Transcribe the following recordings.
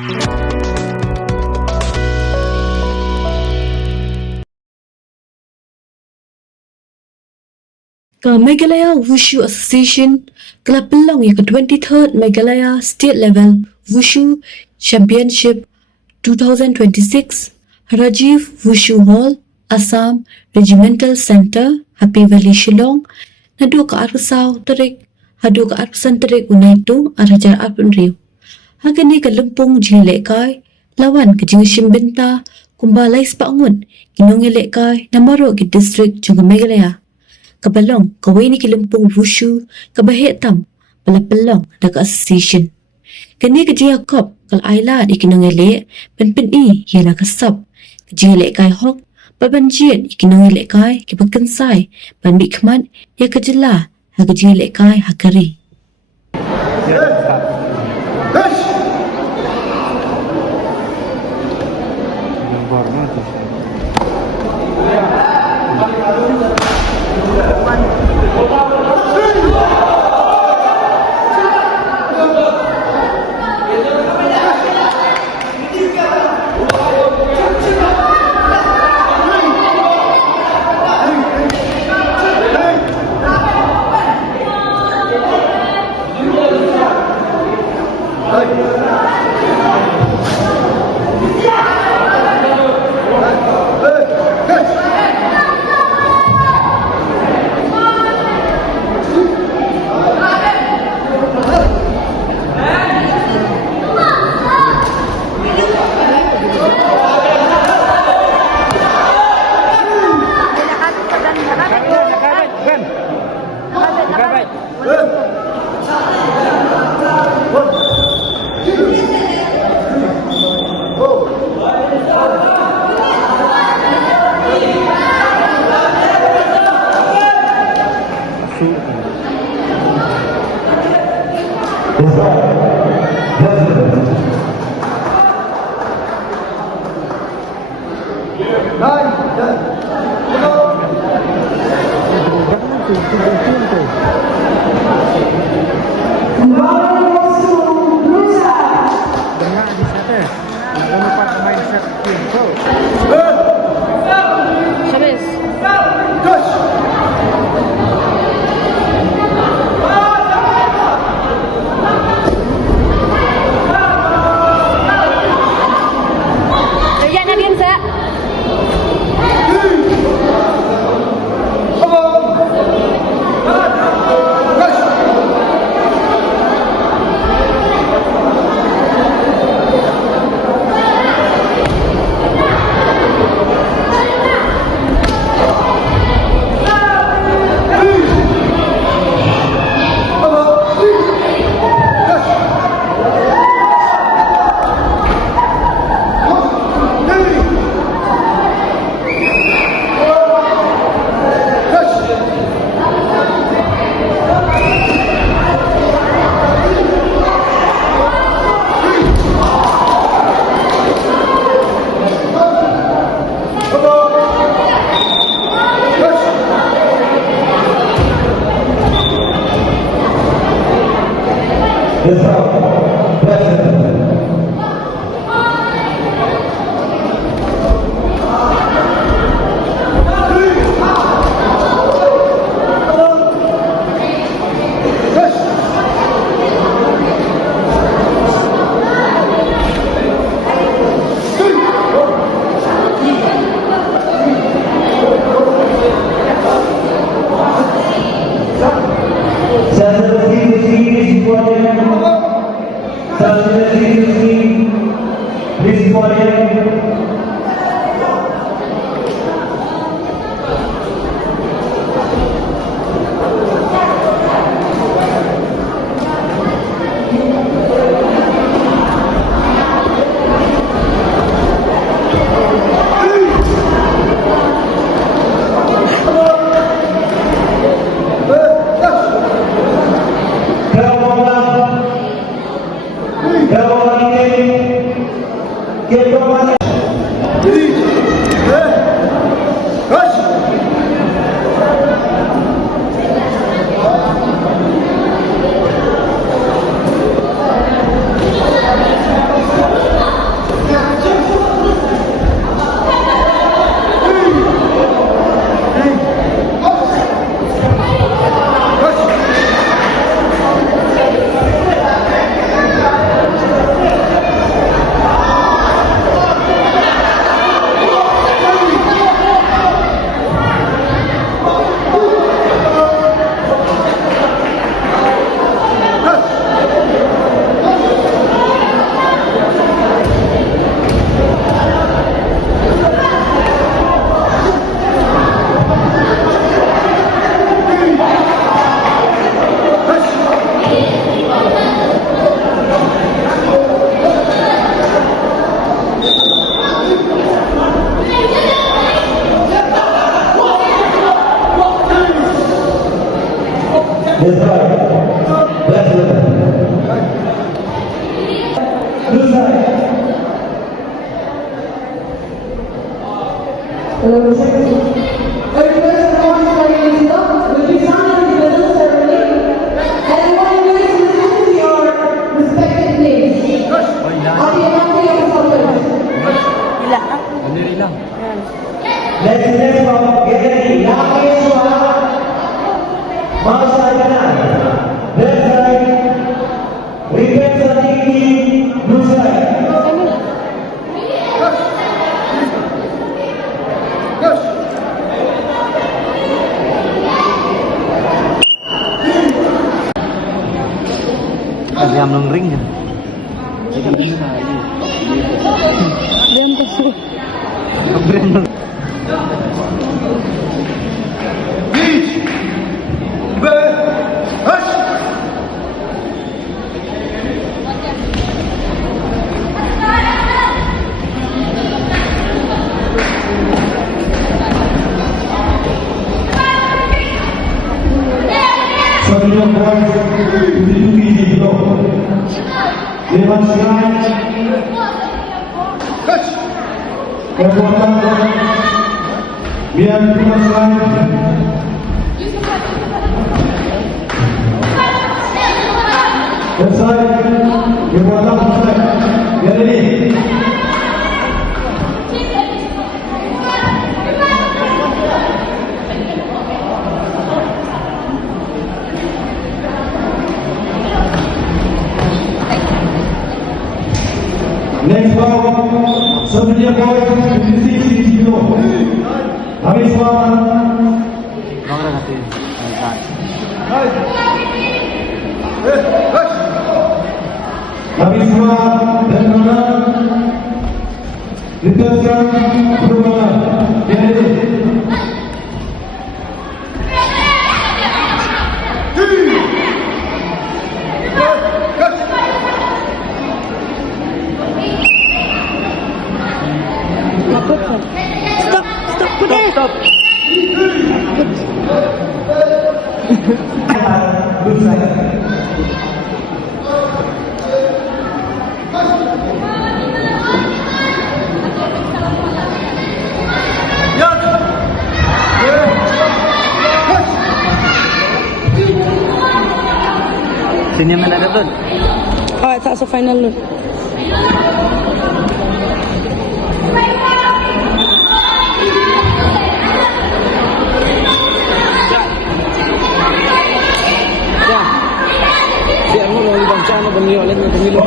Ke Meghalaya Wushu Association telah pelang yang ke-23rd Meghalaya State Level Wushu Championship 2026 Rajiv Wushu Hall, Assam Regimental Centre, Happy Valley, Shillong. Nadu ke Arsau Terik, hadu ke Arsan Terik Unaitu, Arajar Arpun Riu. Hagani ke Lempung Jilek Kai, lawan ke Jingshim Benta, Kumbalai Sepangun, Ginong Elek Kai, Namarok ke Distrik Jungga Meghalaya. Kebalong, kawai ni ke Lempung Wushu, kebahit tam, pala pelong dekat association. Kini ke Jia Kop, kal Ayla di Ginong Elek, pen i, ialah kesab. Ke Jia Elek Kai Hok, Babanjian Ginong Elek Kai, ke Bekensai, Ban Bikmat, ya ke Jelah, ha ke Jia Elek Kai, ha keri. Sandiri lang. Let's never get ready. Yakeswa, Masayanan. Left side, Ripet Sadiki, blue side. Ayam ng ring yan. Diyan ko po. Brand Sabino boys, Dituki Dito. Devan Siraj. Kekuatan Biar Devan Siraj. Left side, Kekuatan Siraj. Get ready. Next one, Sabino boys, Dituki Dito. Habis one. Nomor natin. Habis one, dan mana? Diteruskan perubahan. Get ready. Stop. Sini mana ada tuh? Ah, sa final nun. Biar mo nang ibang siya na pamilyo ulit ng pamilyo.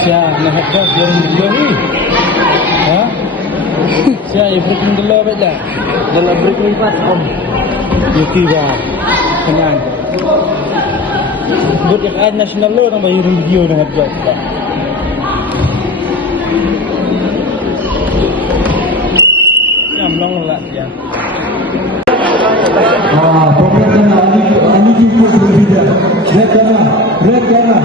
Siya nahagdas dari Johi. Ha? Siya i-breaking the law bala. Dalam breaking part om. Yuki ba. Kanyan. Buat yang ada national law nang bayar video nang hadjas. Nyamlang lah ya. Pemain Ali Kiko berbeda. Red corner.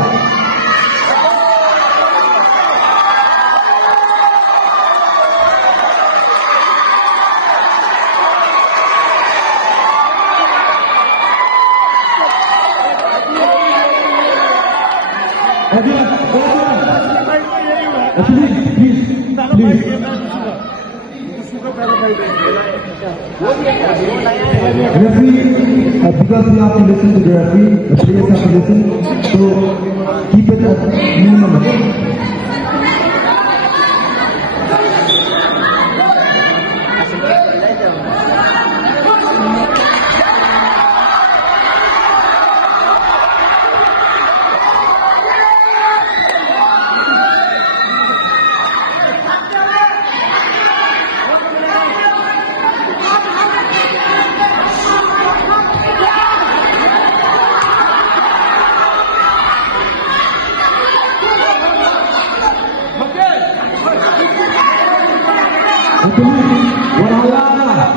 Referee, because we have to listen to the referee, the players have to listen, so keep it at minimum. Walala.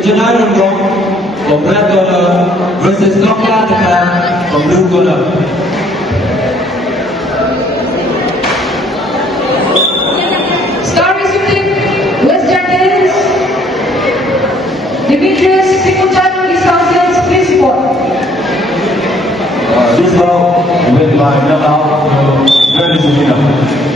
Regina Rundong from red corner versus Nokia Japan from blue corner. Star Racing West Jardins, Demetrius Sikuchan, Wisconsin, please report. This round went by knockout to Grand Seminar.